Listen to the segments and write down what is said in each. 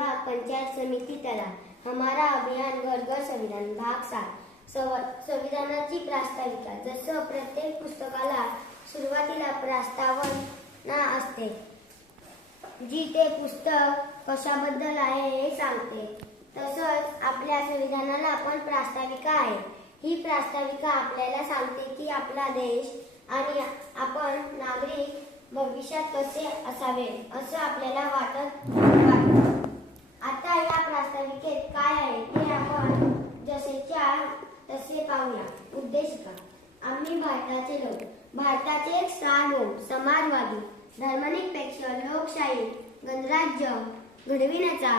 विभाग पंचायत समिती तलाव हमारा अभियान घर घर संविधान भाग 7 संविधानाची प्रास्ताविका। जसं प्रत्येक पुस्तकाला सुरुवातीला प्रास्तावना असते जी ते पुस्तक कशाबद्दल आहे हे सांगते, तसंच आपल्या संविधानाला पण प्रास्ताविका आहे। ही प्रास्ताविका आपल्याला सांगते की आपला देश आणि आपण नागरिक भविष्यात कसे असावे असं आपल्याला वाटतं। आता या प्रास्ताविकेत काय आहे ते आपण जसेच्या तसे पाहूया। उद्देशिका। आम्ही भारताचे लोक, भारताचे एक सार्वभौम समाजवादी धर्मनिरपेक्ष लोकशाही गणराज्य घडविण्याचा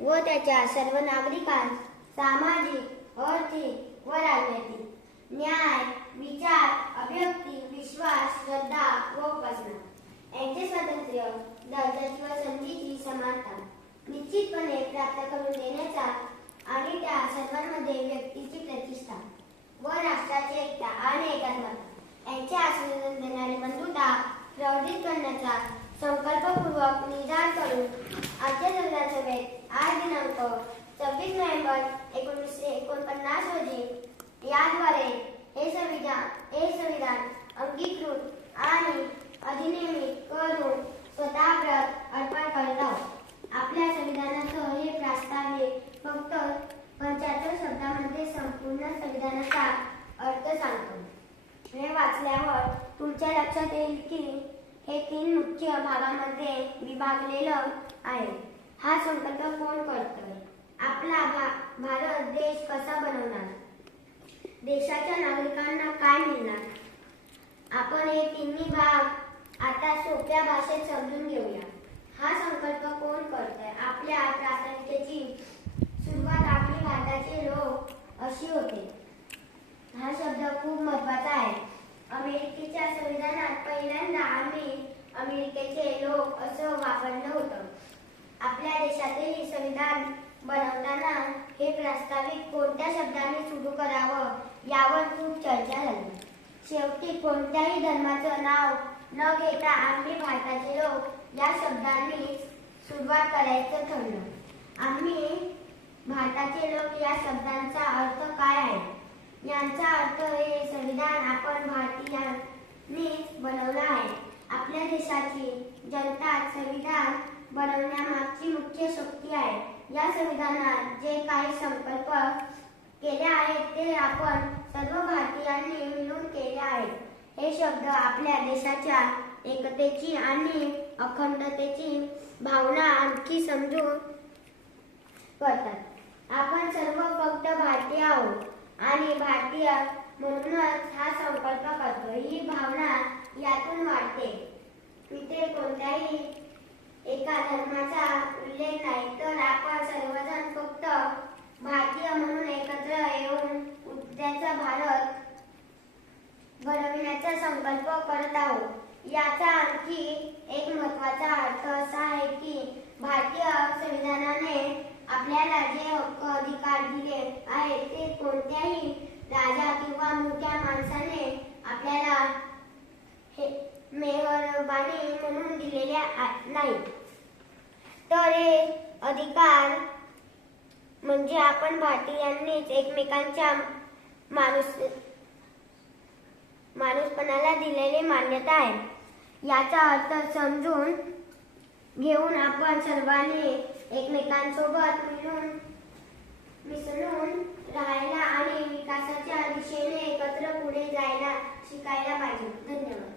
व त्याच्या सर्व नागरिकांस सामाजिक, आर्थिक व राजनैतिक न्याय, विचार, अभिव्यक्ती, विश्वास, श्रद्धा व उपासना यांचे स्वातंत्र्य, दर्जाची व संधीची समानता निश्चितपणे प्राप्त करून देण्याचा आणि त्या सर्वांमध्ये व्यक्तीची प्रतिष्ठा व राष्ट्राची एकता आणि एकात्मता यांचे आश्वासन देणारी बंधुता प्रवर्धित करण्याचा संकल्पपूर्वक निर्धार करून आजच्या संविधान सभेत आज दिनांक 26 नोव्हेंबर 1949 रोजी याद्वारे हे संविधान अंगीकृत आणि अधिनियमित करून स्वतः प्रत अर्पण करत आहोत। आपल्या संविधानाचं हे प्रास्ताविक फक्त 75 शब्दांमध्ये संपूर्ण संविधानाचा अर्थ सांगतो। हे वाचल्यावर तुमच्या लक्षात येईल की हे 3 मुख्य भागांमध्ये विभागलेलं आहे। हा संकल्प कोण करतोय? आपला भारत देश कसा बनवणार? देशाच्या नागरिकांना काय मिळणार? आपण हे 3 भाग आता सोप्या भाषेत समजून घेऊया। हा संकल्प कोण करतोय? आपल्या प्रास्ताविकेची सुरुवात आपली भारताचे लोक अशी होते। हा शब्द खूप महत्त्वाचा आहे। अमेरिकेच्या संविधानात पहिल्यांदा आम्ही अमेरिकेचे लोक असं वापरलं होतं। आपल्या देशातील संविधान बनवताना हे प्रास्ताविक कोणत्या शब्दाने सुरू करावं यावर खूप चर्चा झाली। शेवटी कोणत्याही धर्माचं नाव न घेता आम्ही भारताचे लोक या शब्दांनी सुरुवात करायचं ठरलं। आम्ही भारताचे लोक या शब्दांचा अर्थ काय आहे? यांचा अर्थ हे संविधान आपण भारतीयांनीच बनवलं आहे। आपल्या देशाची जनता संविधान बनवण्यामागची मुख्य शक्ती आहे। या संविधानात जे काही संकल्प केले आहेत ते आपण सर्व भारतीयांनी मिळून केले आहेत। हे शब्द आपल्या देशाच्या एकतेची आणि अखंडतेची भावना आणखी समजून करतात। आपण सर्व फक्त भारतीय आहोत आणि भारतीय म्हणूनच हा संकल्प करतो। ही भावना यातून वाढते। इथे कोणत्याही एका धर्माचा उल्लेख नाही, तर आपण सर्वजण फक्त भारतीय म्हणून एकत्र येऊन उद्याचा भारत घडविण्याचा संकल्प करत आहोत। याचा आणखी एक महत्त्वाचा अर्थ असा आहे की भारतीय संविधानाने आपल्याला जे हक्क अधिकार दिले आहेत ते कोणत्याही राजा किंवा मोठ्या माणसाने आपल्याला मेहरबानी म्हणून दिलेले नाहीत, तर हे अधिकार म्हणजे आपण भारतीयांनीच एकमेकांच्या माणूसपणाला दिलेली मान्यता आहे। याचा अर्थ समजून घेऊन आपण सर्वांनी एकमेकांसोबत मिसळून राहायला आणि विकासाच्या दिशेने एकत्र पुढे जायला शिकायला पाहिजे। धन्यवाद।